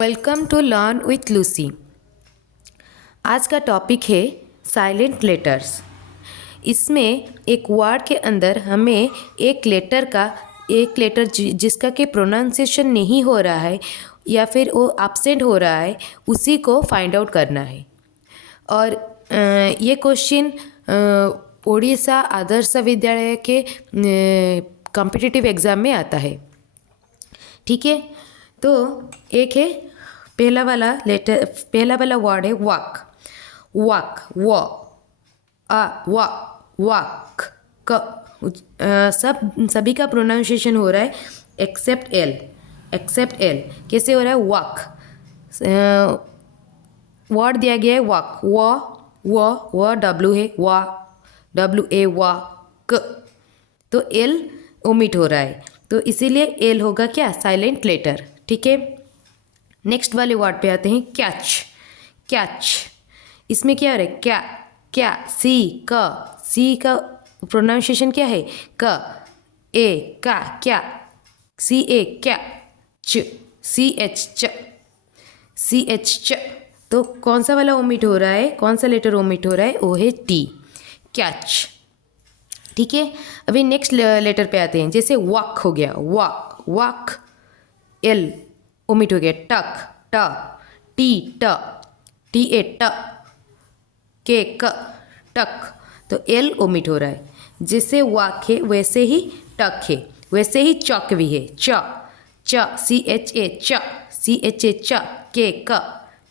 Welcome to learn with Lucy. आज का topic है साइलेंट लेटर्स। इसमें एक वर्ड के अंदर हमें एक लेटर जिसका कि प्रोनाउंसिएशन नहीं हो रहा है या फिर वो एब्सेंट हो रहा है, उसी को फाइंड आउट करना है। और ये क्वेश्चन उड़ीसा आदर्श विद्यालय के कॉम्पिटिटिव एग्ज़ाम में आता है। ठीक है, तो एक है पहला वाला वर्ड है वाक। वाक वाक सभी का प्रोनाउंसिएशन हो रहा है एक्सेप्ट एल। कैसे हो रहा है? वाक। वर्ड दिया गया है वाक। व डब्ल्यू है, वा डब्ल्यू ए वा क, तो एल ओमिट हो रहा है, तो इसीलिए एल होगा क्या? Silent letter. ठीक है, नेक्स्ट वाले वर्ड पे आते हैं कैच। इसमें क्या हो रहा है? क्या सी का प्रोनाउंसिएशन क्या है? क ए का क्या, सी ए क्या, च सी एच च, तो कौन सा वाला ओमिट हो रहा है? कौन सा लेटर ओमिट हो रहा है? वो है टी, कैच। ठीक है, अभी नेक्स्ट लेटर पे आते हैं। जैसे वाक हो गया, वाक एल ओमिट हो गया। टी ए ट, के क, टक, तो एल ओमिट हो रहा है। जैसे वाक है वैसे ही टक है, वैसे ही चक भी है। च सी एच ए च, के क,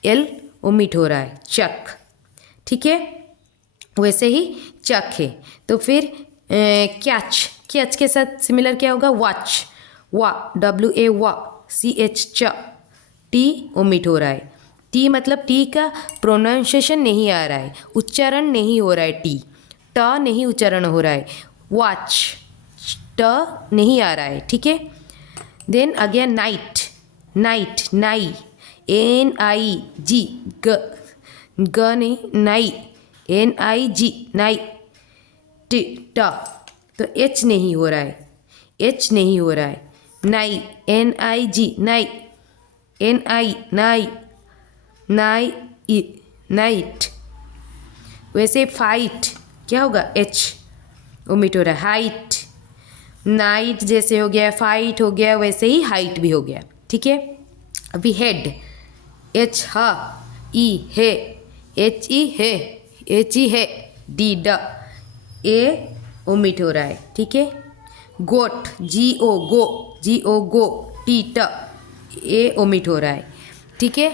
एल ओमिट हो रहा है, चक। ठीक है, वैसे ही चक है। तो फिर कैच के साथ सिमिलर क्या होगा? वॉच, वा डब्ल्यू ए वा, सी एच च, टी ओमिट हो रहा है। टी मतलब टी का प्रोनाउंसिएशन नहीं आ रहा है, उच्चारण नहीं हो रहा है। ट नहीं उच्चारण हो रहा है। वॉच, ट नहीं आ रहा है। ठीक है, देन अगेन नाई, एन आई जी, ग नहीं, नाई, एन आई जी, नाई, ट, तो एच नहीं हो रहा है, नाई, एन आई जी, नाई, एन आई नाइट। वैसे फाइट क्या होगा? एच ओमिट हो रहा है। हाइट, नाइट जैसे हो गया, फाइट हो गया, वैसे ही हाइट भी हो गया। ठीक है, अभी हेड, एच ह ई है, एच ई है, डी ड, ए ओमिट हो रहा है। ठीक है, गोट, जी ओ गो, टी ट, ए ओमिट हो रहा है। ठीक है,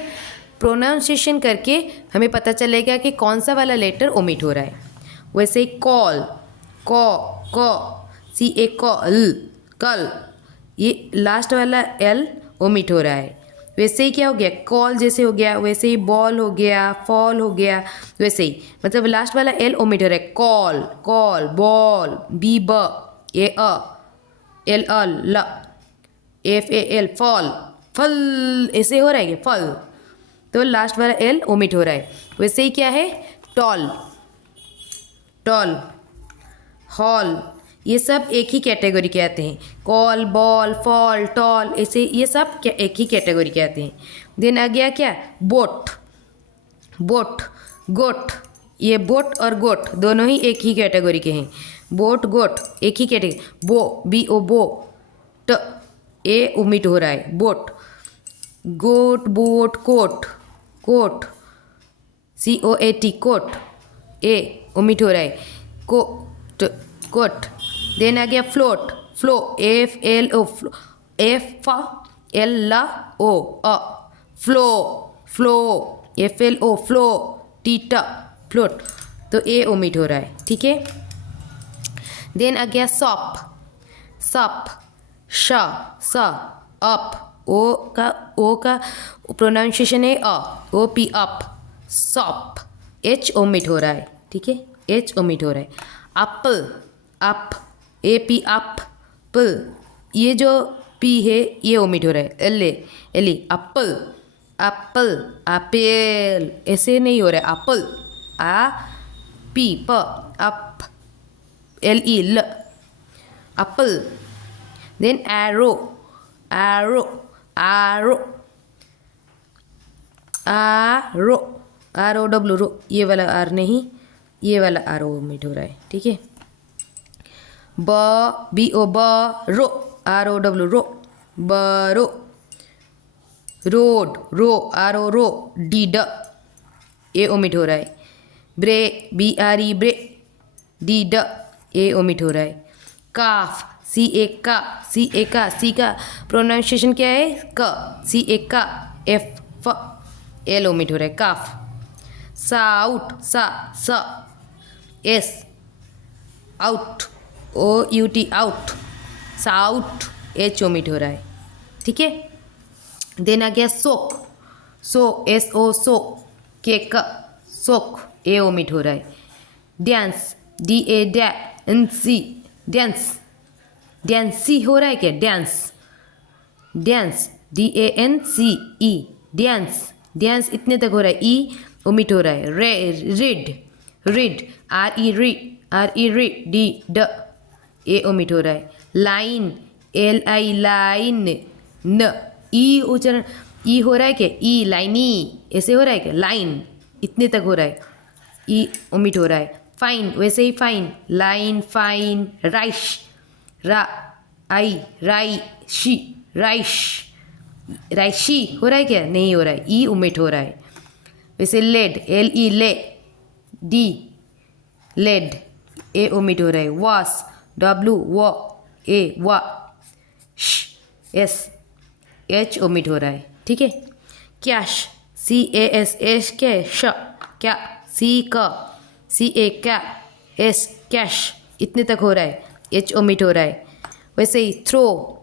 प्रोनाउंसिएशन करके हमें पता चलेगा कि कौन सा वाला लेटर ओमिट हो रहा है। वैसे कॉल, सी ए कल, ये लास्ट वाला एल ओमिट हो रहा है। वैसे ही क्या हो गया? कॉल जैसे हो गया, वैसे ही बॉल हो गया, फॉल हो गया, वैसे ही मतलब लास्ट वाला एल ओमिट हो रहा है। कॉल, बॉल, बी ब, ए अ, एल ल, एफ ए एल, फल, ऐसे हो रहा है कि फल, तो लास्ट वाला एल ओमिट हो रहा है। वैसे ही क्या है? टॉल, हॉल, ये सब एक ही कैटेगरी के आते हैं। कॉल, बॉल, फॉल, टॉल, ऐसे ये सब एक ही कैटेगरी के आते हैं। देन आ गया क्या? बोट, गोट, ये बोट और गोट दोनों ही एक ही कैटेगरी के हैं। बोट, गोट एक ही कैटेगरी। बी ओ बो, ट, ए ओमिट हो रहा है, boat. Goat, boat, coat, C O A T, coat, A omit हो रहा है, कोट। देन आ गया flow, F L O, F L O A, flow, F L O, flow, T ट, फ्लोट, तो ए ओमिट हो रहा है। ठीक है, देन आ गया सप, स अप, ओ का प्रोनाउंसिएशन है O P, up, sop, H omit हो रहा है। ठीक है, एच ओमिट हो रहा है। अप, ए पी, अप, पल, ये जो पी है ये ओमिट हो रहा है। एल एप्पल, एप्पल, ऐसे नहीं हो रहा है। एप्पल, आ पी प, अप, एल ई ल, एप्पल। देन एरो, आरो, ROW रो, ये वाला आर नहीं, ये वाला आर ओमिट हो रहा है, ठीक है। BO रो, ROW रो, बरो। रोड रो, RO रो, D ए ओमिट हो रहा है। BRE ब्रे, D ए ओमिट हो रहा है। काफ, CA का प्रोनाउंसिएशन क्या है? CA का F L ओमिट हो रहा है, calf. South, S out, OUT out, south, H omit हो रहा है, ठीक है। देन आ गया soak, SO so, cake, soak, A omit हो रहा है। डांस, DANC, डांस, डांसी हो रहा है क्या? डांस, DANCE, डांस इतने तक हो रहा है, ई ओमिट हो रहा है। रीड, RE डी, ए ओमिट हो रहा है। लाइन, LI लाइन, न, ई उच्चारण, ई हो रहा है क्या? ई लाइनी, ऐसे हो रहा है क्या? लाइन इतने तक हो रहा है, ई ओमिट हो रहा है। फाइन, वैसे ही फाइन, लाइन, फाइन। राइश, राइशी हो रहा है क्या? नहीं हो रहा है, ई ओमिट हो रहा है। वैसे लेड, LE ले, डी लेड, ए ओमिट हो रहा है। वॉस, W ए वा, एस H ओमिट हो रहा है, ठीक है। कैश, CAS क्या है? क्या, CA क्या, S कैश इतने तक हो रहा है, H ओमिट हो रहा है। वैसे ही थ्रो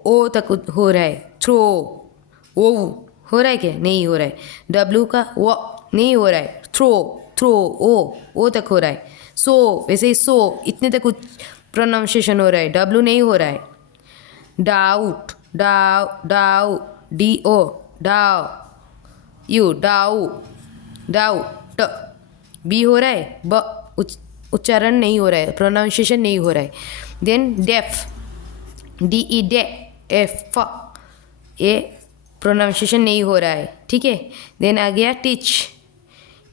ओ तक हो रहा है। थ्रो, ओ हो रहा है क्या? नहीं हो रहा है। W का वो नहीं हो रहा है। थ्रो ओ तक हो रहा है। सो, वैसे ही सो इतने तक प्रोनाउंसिएशन हो रहा है, W नहीं हो रहा है। डाउट, DO डाउट, बी हो रहा है, ब उच्चारण नहीं हो रहा है, प्रोनाउंसिएशन नहीं हो रहा है। देन डेफ, DE F, ए प्रोनाउंसिएशन नहीं हो रहा है, ठीक है। देन आ गया टीच,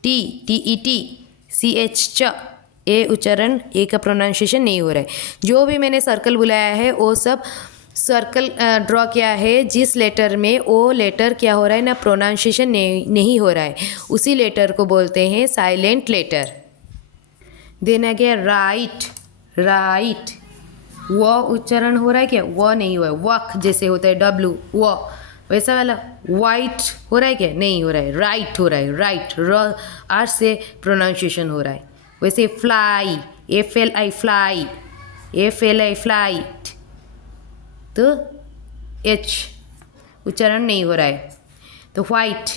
TET CH ए उच्चारण, ए का प्रोनाउंसिएशन नहीं हो रहा है। जो भी मैंने सर्कल बुलाया है वो सब सर्कल ड्रॉ किया है जिस लेटर में वो लेटर क्या हो रहा है ना, प्रोनाउंसिएशन नहीं हो रहा है, उसी लेटर को बोलते हैं साइलेंट लेटर। देन आ गया राइट, वो उच्चारण हो रहा है क्या? वो नहीं हुआ है। वक जैसे होता है W, वो वैसा वाला। वाइट हो रहा है क्या? नहीं हो रहा है, राइट हो रहा है, राइट, र आर से प्रोनाउंसिएशन हो रहा है। वैसे फ्लाई, FLI फ्लाई, फ्लाइट, तो H उच्चारण नहीं हो रहा है। तो वाइट,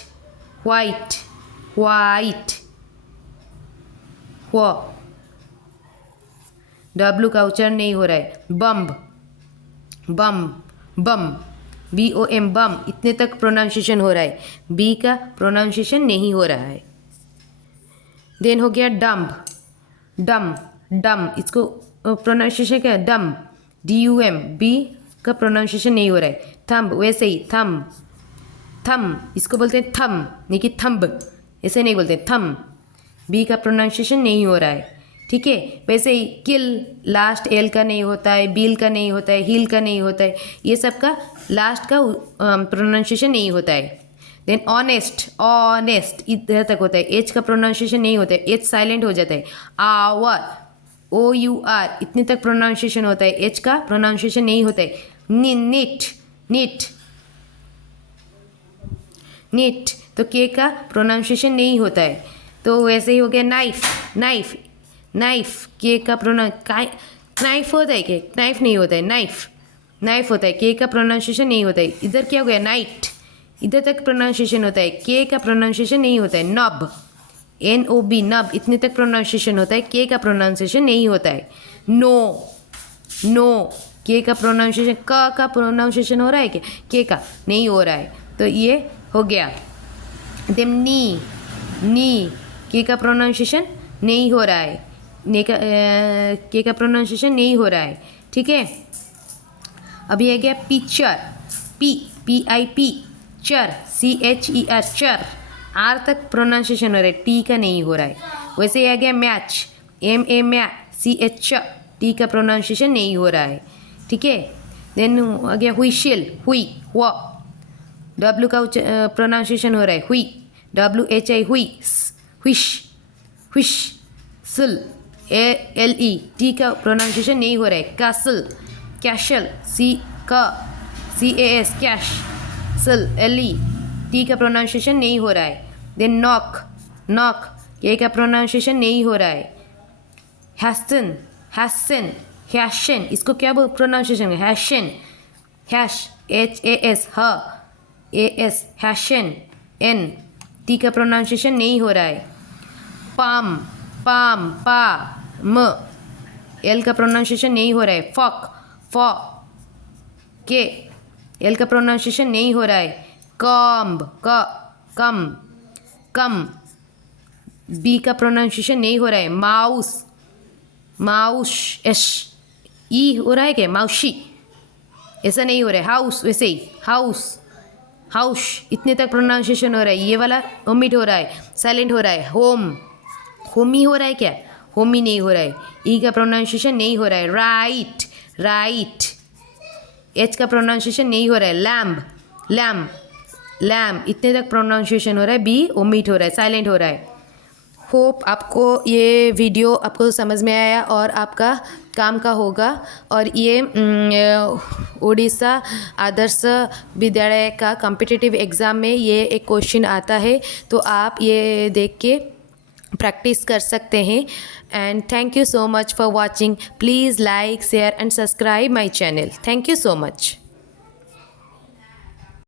W का उच्चारण नहीं हो रहा है। बम, BOM बम इतने तक प्रोनाउंसिएशन हो रहा है, B का प्रोनाउंसिएशन नहीं हो रहा है। देन हो गया डम, इसको प्रोनाउंसिएशन क्या है? डम, DUM, B का प्रोनाउंसिएशन नहीं हो रहा है। थंब, वैसे ही थम, इसको बोलते हैं थम, नहीं कि थंब, ऐसे नहीं बोलते, थम, B का प्रोनाउंसिएशन नहीं हो रहा है, ठीक है। वैसे ही किल, लास्ट L का नहीं होता है, बिल का नहीं होता है, हिल का नहीं होता है, ये सब का लास्ट का प्रोनाउंसिएशन नहीं होता है। देन ऑनेस्ट इधर तक होता है, H का प्रोनाउंसिएशन नहीं होता है, H साइलेंट हो जाता है। आवर, OUR इतने तक प्रोनाउंसिएशन होता है, H का प्रोनाउंसिएशन नहीं होता है। नीट, तो K का प्रोनाउंसिएशन नहीं होता है। तो वैसे ही हो गया नाइफ, K का नाइफ होता है क्या? नाइफ नहीं होता है, नाइफ होता है, K का प्रोनाउंसिएशन नहीं होता है। इधर क्या हो गया? नाइट, इधर तक प्रोनाउंसिएशन होता है, K का प्रोनाउंसिएशन नहीं होता है। नब, NOB नब इतने तक प्रोनाउंसिएशन होता है, K का प्रोनाउंसिएशन नहीं होता है। नो, K का प्रोनाउंसिएशन, क का प्रोनाउंसिएशन हो रहा है क्या? K का नहीं हो रहा है, तो ये हो गया। देन नी, K का प्रोनाउंसिएशन नहीं हो रहा है, K का प्रोनाउंसिएशन नहीं हो रहा है, ठीक है। अभी आ गया पिक्चर, PIP चर, CHER चर, आर तक प्रोनाउंसिएशन हो रहा है, टी का नहीं हो रहा है। वैसे ही आ गया match, MA match, CH T का प्रोनाउंसिएशन नहीं हो रहा है, ठीक है। देन आ गया हुईशिल, हुई, हुआ, W का प्रोनाउंसिएशन हो रहा है, हुई, WHI हुई, हुश, हुश, सिल, LE, टी का प्रोनाउंसिएशन नहीं हो रहा है, कैसल, कैशल, CAS कैश, सिल, LE, टी का प्रोनाउंसिएशन नहीं हो रहा है। देन नॉक, नॉक, के का प्रोनाउंसिएशन नहीं हो रहा है। हैसन, हैसन, हैशन, इसको क्या प्रोनाउंसिएशन है, hasten, hash, HAS, AS, hasten, N, T का प्रोनाउंसिएशन नहीं हो रहा है। पाम, पाम, पा, म, L का प्रोनाउंसिएशन नहीं हो रहा है। फॉक, फॉ, के, L का प्रोनाउंसिएशन नहीं हो रहा है। कॉम्ब, कम, कम, B का प्रोनाउंसिएशन नहीं हो रहा है। माउस, माउश, एश, ई हो रहा है क्या, माउशी, ऐसा नहीं हो रहा है। हाउस, वैसे ही हाउस, हाउस, इतने तक प्रोनाउंसिएशन हो रहा है। ये वाला ओमिट हो रहा है, साइलेंट हो रहा है। होम, होमी हो रहा है क्या, होमी नहीं हो रहा है। ई का प्रोनाउंसिएशन नहीं हो रहा है। राइट, राइट, एच का प्रोनाउंसिएशन नहीं हो रहा है। लैम्ब, लैम्ब, लैम्ब, इतने तक प्रोनाउंसिएशन हो रहा है। बी ओमिट हो रहा है, साइलेंट हो रहा है। होप आपको ये वीडियो आपको समझ में आया और आपका काम का होगा। और ये उड़ीसा आदर्श विद्यालय का कॉम्पिटिटिव एग्ज़ाम में ये एक क्वेश्चन आता है, तो आप ये देख के प्रैक्टिस कर सकते हैं। And thank you so much for watching. Please like, share and subscribe my channel. Thank you so much.